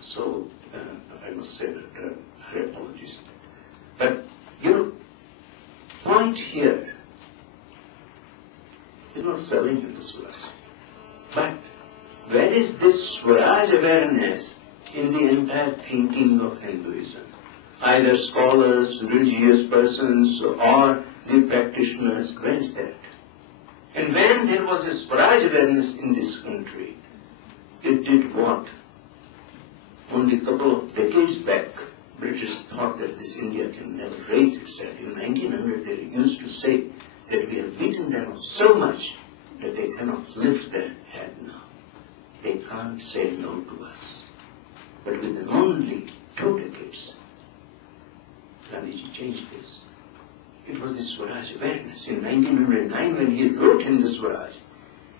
So I must say that her apologies. But you know, point here is not selling Hindu Swaraj. But where is this Swaraj awareness in the entire thinking of Hinduism? Either scholars, religious persons, or the practitioners, where is that? And when there was a Swaraj awareness in this country, it did what? Only a couple of decades back, British thought that this India can never raise itself. In 1900, they used to say that we have beaten them so much that they cannot lift their head now. They can't say no to us. But within only 2 decades, Gandhiji changed this. It was the Swaraj awareness. In 1909, when he wrote Hindu Swaraj,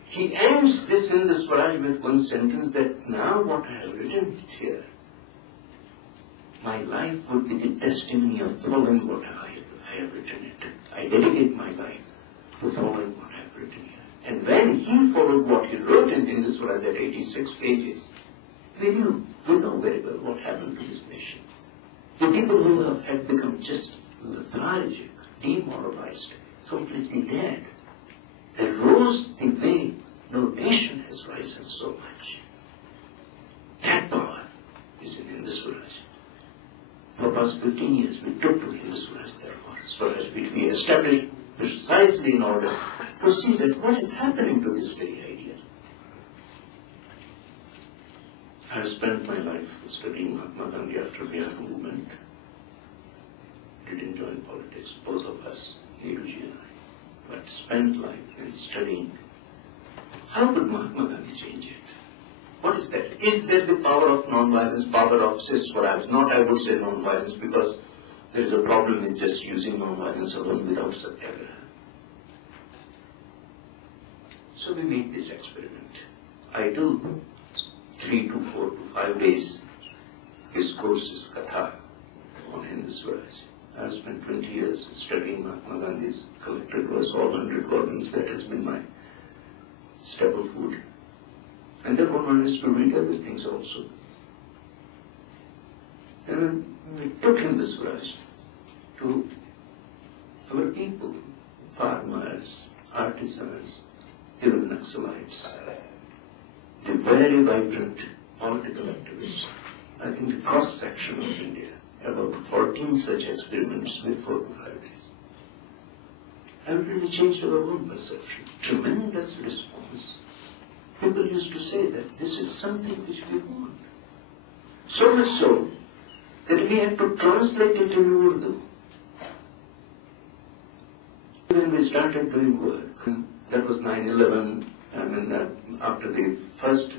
he ends this Hindu Swaraj with one sentence that now what I have written here, my life would be the testimony of following what I have written it. I dedicate my life to following what I have written here. And when he followed what he wrote in Hindu Swaraj, that 86 pages, we know very well what happened to this nation. The people who had become just lethargic, demoralized, completely dead, they rose the way no nation has risen so much. That power is in Hindu Swaraj. For the past 15 years, we took to Hindu Swaraj, therefore, Swaraj, which we established precisely in order to see that what is happening to this very idea. I have spent my life studying Mahatma Gandhi after the Bihar movement. Didn't join politics, both of us, Neeruji and I, but spent life in studying. How could Mahatma Gandhi change it? What is that? Is that the power of non-violence, power of Swaraj? Not, I would say, non-violence, because there is a problem in just using non-violence alone without satyagraha. So we make this experiment. I do 3 to 4 to 5 days discourses, katha, on Hindu Swaraj. I have spent 20 years studying Mahatma Gandhi's collected verse, all 100 volumes. That has been my staple food. And then one has to read other things also. And then we took Hindu Swaraj to our people, farmers, artisans, even Naxalites, the very vibrant political activists. I think the cross-section of India, about 14 such experiments with 4 to 5 days, have really changed our own perception. Tremendous response. People used to say that this is something which we want. So much so that we had to translate it in Urdu. When we started doing work, that was 9/11, after the first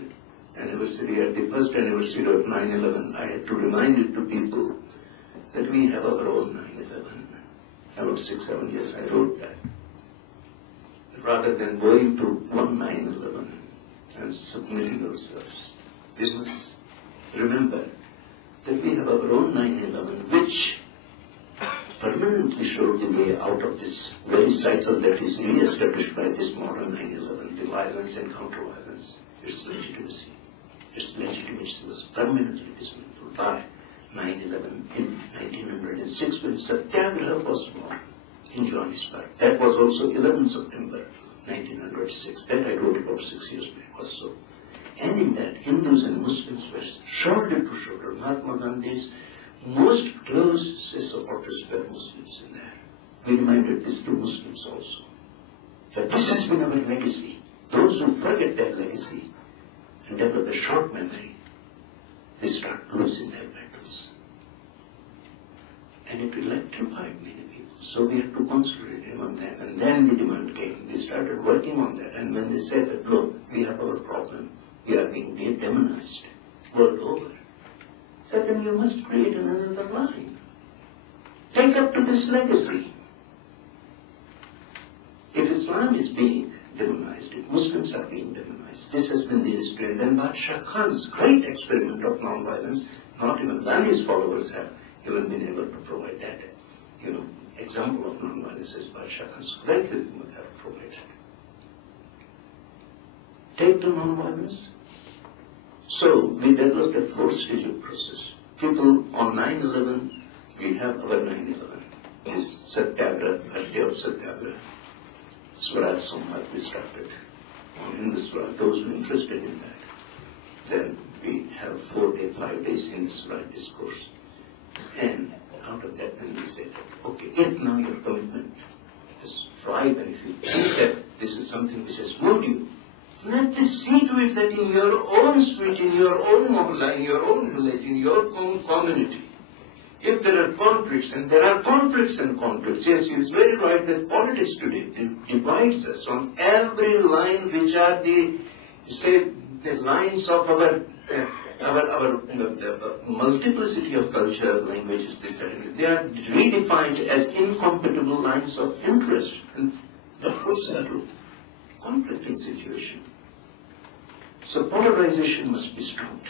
anniversary, at the first anniversary of 9/11, I had to remind it to people that we have our own 9/11. About 6-7 years I wrote that. Rather than going to one 9/11 and submitting ourselves, we must remember that we have our own 9/11, which permanently showed the way out of this very cycle that is re-established by this modern 9/11, the violence and counter-violence. Its legitimacy. Its legitimacy was permanently dismantled by 9/11 in 1906 when Satyagraha was born in Johannesburg. That was also 11 September 1906. That I wrote about 6 years back or so. And in that, Hindus and Muslims were shoulder to shoulder. Mahatma Gandhi's most close supporters were Muslims in there. We reminded this to Muslims also. That this has been our legacy. Those who forget that legacy and develop a short memory, they start losing their battles. And it electrified many people. So we had to concentrate on that. And then the demand came. We started working on that. And when they said that, look, we have our problem, we are being demonized world over, said, then you must create another line. Take up to this legacy. If Islam is being demonized, if Muslims are being demonized, this has been the history. And then Badshah Khan's great experiment of non-violence, not even Gandhi's followers have even been able to provide that, example of non-violence as Badshah Khan's curriculum would have provided. Take the non-violence. So we developed a 4-stage approach. people on 9/11, we have our 9/11. This Satyagraha, birthday of Satyagraha. Swaraj Samvad we started. In the Swaraj, those who are interested in that. Then we have 4 days, 5 days in the Swaraj discourse. And out of that, then we said, okay, if now your commitment is right, and if you think that this is something which has moved you, let us see to it that in your own street, in your own mohalla, in your own village, in your own community, if there are conflicts, and there are conflicts and conflicts, yes, it's very right that politics today divides us on every line, which are the lines of our multiplicity of culture, languages, they are redefined as incompatible lines of interest, and of course settle conflict in situation. So polarization must be stopped.